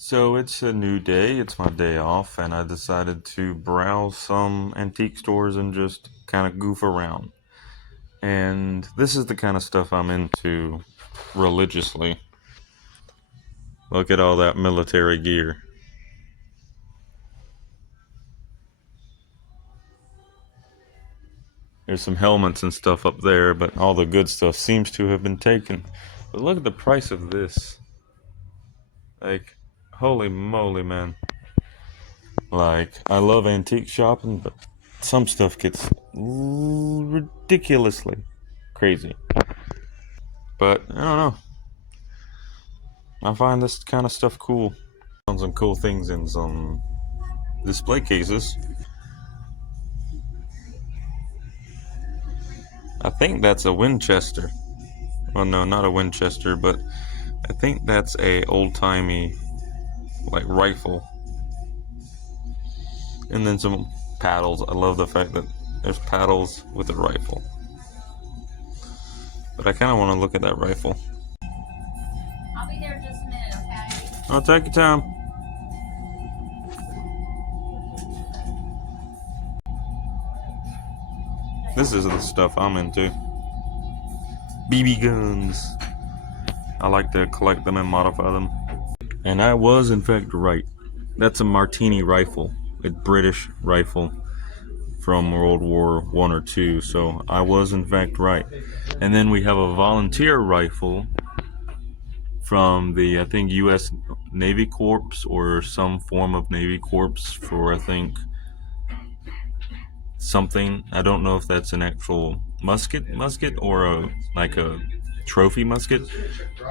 So it's a new day, it's my day off, and I decided to browse some antique stores and just kind of goof around. And this is the kind of stuff I'm into religiously. Look at all that military gear. There's some helmets and stuff up there, but all the good stuff seems to have been taken. But look at the price of this. Like, holy moly, man. Like, I love antique shopping, but some stuff gets ridiculously crazy. But I don't know. I find this kind of stuff cool. Found some cool things in some display cases. I think that's a Winchester. Well, no, not a Winchester, but I think that's a old-timey like rifle. And then some paddles. I love the fact that there's paddles with a rifle. But I kind of want to look at that rifle. I'll be there just a minute, okay? I'll take your time. This is the stuff I'm into. BB guns. I like to collect them and modify them. And I was in fact right. That's a Martini rifle, a British rifle from World War One or Two. So I was in fact right. And then we have a volunteer rifle from the I think U.S. Navy Corps or some form of Navy Corps for I think something. I don't know if that's an actual musket or a trophy musket,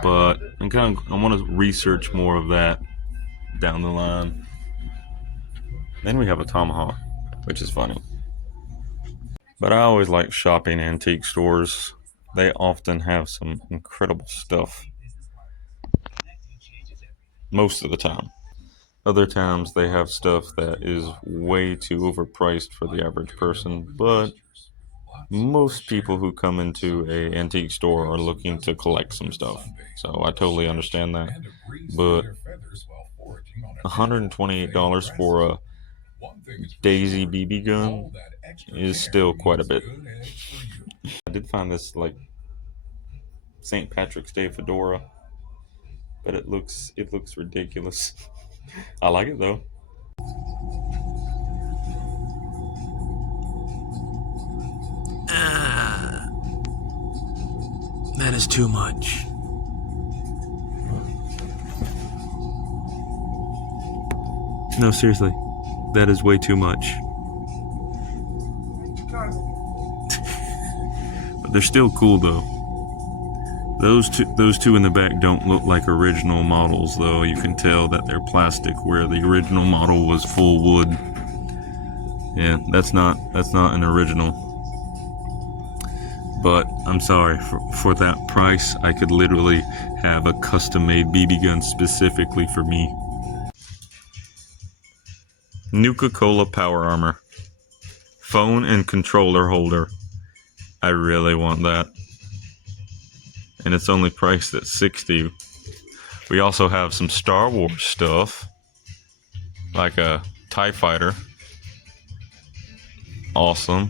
but I want to research more of that down the line. Then we have a tomahawk, which is funny. But I always like shopping antique stores. They often have some incredible stuff. Most of the time. Other times they have stuff that is way too overpriced for the average person, but most people who come into a antique store are looking to collect some stuff. So I totally understand that. But $128 for a Daisy BB gun is still quite a bit. I did find this like St. Patrick's Day fedora, but it looks ridiculous. I like it though. That is too much. No, seriously. That is way too much. But they're still cool though. Those two in the back don't look like original models though. You can tell that they're plastic where the original model was full wood. Yeah, that's not an original. But I'm sorry, for that price, I could literally have a custom-made BB gun specifically for me. Nuka-Cola Power Armor. Phone and controller holder. I really want that. And it's only priced at $60. We also have some Star Wars stuff. Like a TIE fighter. Awesome.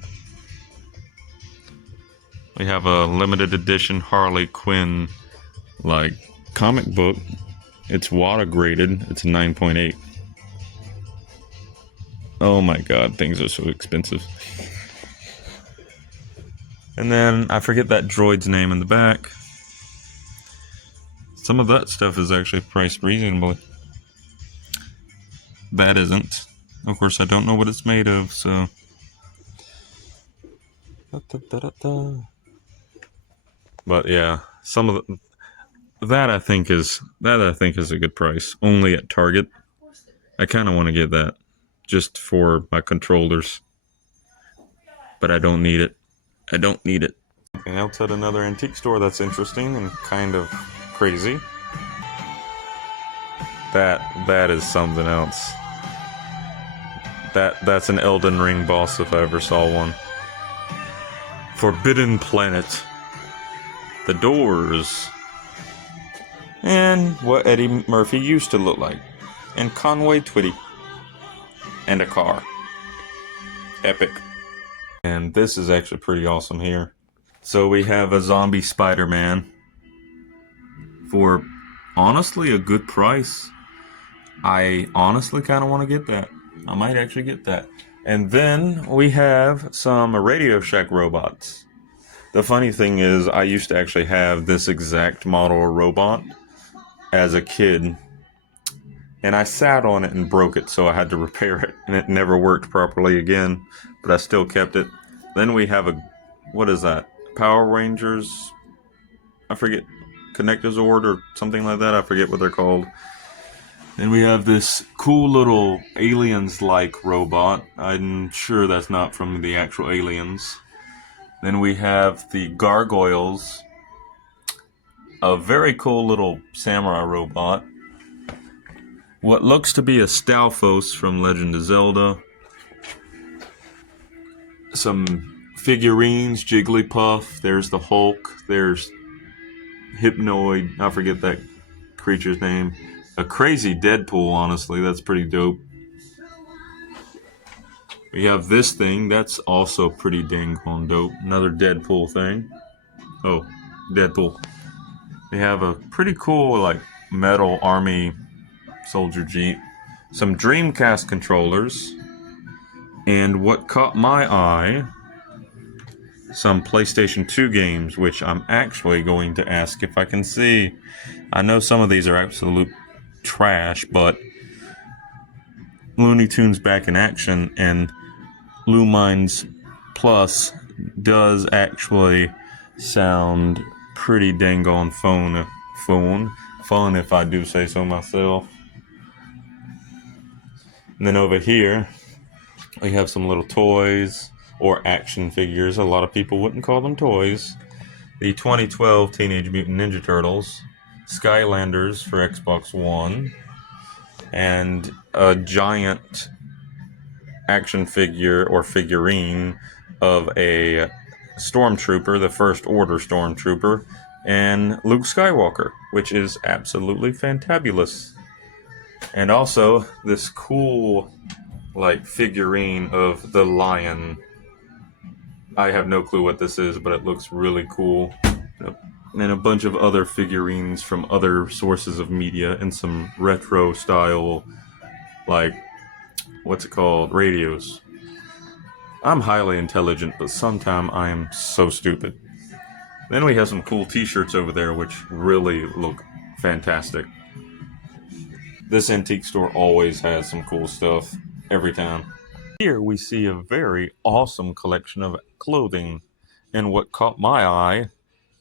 We have a limited edition Harley Quinn like comic book. It's water graded. It's 9.8. Oh my god, things are so expensive. And then I forget that droid's name in the back. Some of that stuff is actually priced reasonably. That isn't. Of course, I don't know what it's made of, so. But yeah, some of that I think is a good price. Only at Target. I kind of want to get that just for my controllers, but I don't need it. Anything else at another antique store that's interesting and kind of crazy? That is something else. That's an Elden Ring boss if I ever saw one. Forbidden Planet. The doors. And what Eddie Murphy used to look like. and Conway Twitty. And a car. Epic. And this is actually pretty awesome here. So we have a zombie Spider-Man for honestly a good price. I honestly kind of want to get that. I might actually get that. And then we have some Radio Shack robots. The funny thing is, I used to actually have this exact model of robot as a kid. And I sat on it and broke it, so I had to repair it. And it never worked properly again, but I still kept it. Then we have a, what is that? Power Rangers? I forget. Connectizord or something like that. I forget what they're called. Then we have this cool little aliens-like robot. I'm sure that's not from the actual aliens. Then we have the Gargoyles. A very cool little samurai robot. What looks to be a Stalfos from Legend of Zelda. Some figurines, Jigglypuff. There's the Hulk. There's Hypnoid. I forget that creature's name. A crazy Deadpool, honestly. That's pretty dope. We have this thing. That's also pretty dang on dope. Another Deadpool thing. Oh, Deadpool. We have a pretty cool, like, metal army soldier jeep. Some Dreamcast controllers. And what caught my eye, some PlayStation 2 games, which I'm actually going to ask if I can see. I know some of these are absolute trash, but Looney Tunes Back in Action and Lumines Plus does actually sound pretty dang on fun if I do say so myself. And then over here, we have some little toys or action figures. A lot of people wouldn't call them toys. The 2012 Teenage Mutant Ninja Turtles, Skylanders for Xbox One, and a giant action figure or figurine of a Stormtrooper, the First Order Stormtrooper, and Luke Skywalker, which is absolutely fantabulous. And also this cool, like, figurine of the lion. I have no clue what this is, but it looks really cool. And a bunch of other figurines from other sources of media and some retro style, like, what's it called? Radios. I'm highly intelligent, but sometimes I am so stupid. Then we have some cool t-shirts over there, which really look fantastic. This antique store always has some cool stuff, every time. Here we see a very awesome collection of clothing. And what caught my eye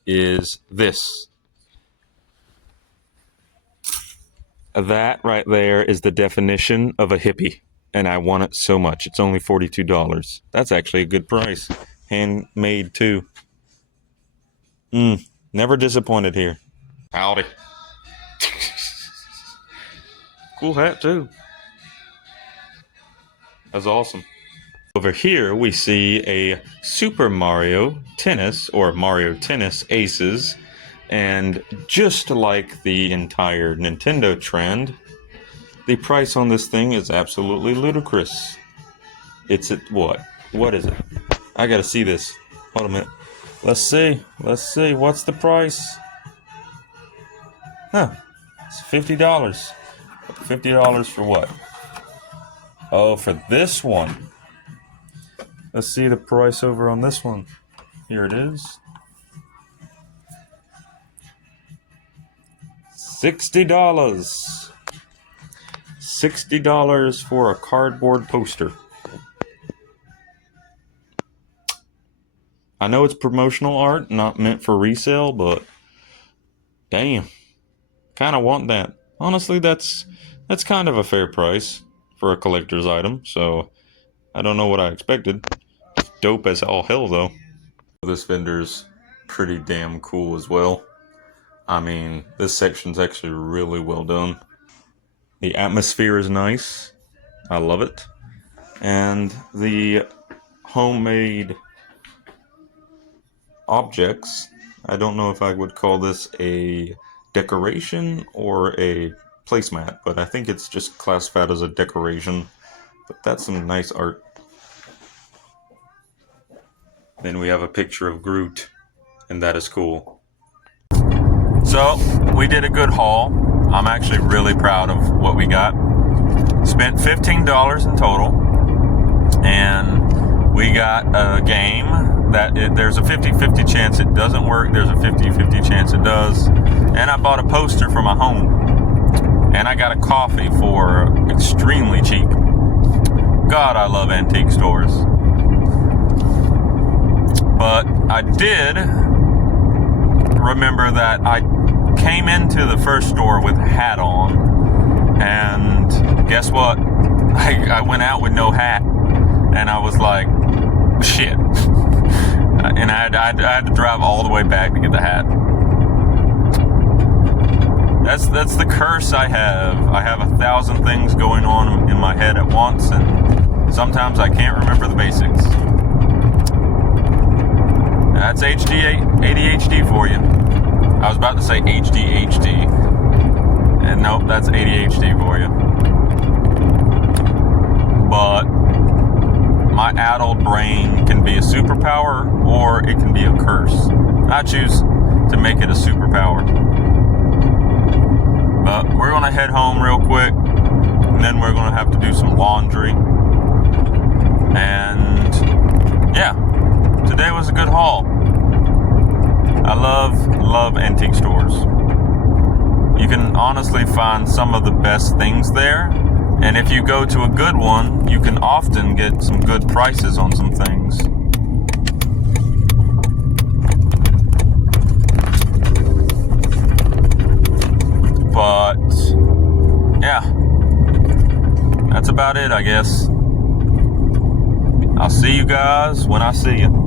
is this. That right there is the definition of a hippie. And I want it so much. It's only $42. That's actually a good price. Handmade too. Never disappointed here. Howdy. Cool hat too. That's awesome. Over here we see a Super Mario Tennis or Mario Tennis Aces. And just like the entire Nintendo trend, the price on this thing is absolutely ludicrous. It's at what? What is it? I gotta see this. Hold a minute. Let's see. What's the price? Huh. It's $50. $50 for what? Oh, for this one. Let's see the price over on this one. Here it is. $60. $60 for a cardboard poster. I know it's promotional art, not meant for resale, but damn, kind of want that. Honestly, that's kind of a fair price for a collector's item, so I don't know what I expected. It's dope as all hell, though. This vendor's pretty damn cool as well. I mean, this section's actually really well done. The atmosphere is nice. I love it. And the homemade objects, I don't know if I would call this a decoration or a placemat, but I think it's just classified as a decoration. But that's some nice art. Then we have a picture of Groot, and that is cool. So, we did a good haul. I'm actually really proud of what we got. Spent $15 in total, and we got a game that there's a 50-50 chance it doesn't work, there's a 50-50 chance it does, and I bought a poster for my home, and I got a coffee for extremely cheap. God, I love antique stores. But I did remember that I came into the first store with a hat on, and guess what? I went out with no hat, and I was like, shit. And I had to drive all the way back to get the hat. That's the curse I have. I have 1,000 things going on in my head at once, and sometimes I can't remember the basics. That's ADHD for you. I was about to say HDHD. And nope, that's ADHD for you. But my adult brain can be a superpower or it can be a curse. I choose to make it a superpower. But we're going to head home real quick, and then we're going to have to do some laundry. And yeah, today was a good haul. I love antique stores. You can honestly find some of the best things there, and if you go to a good one, you can often get some good prices on some things. But yeah, that's about it, I guess. I'll see you guys when I see you.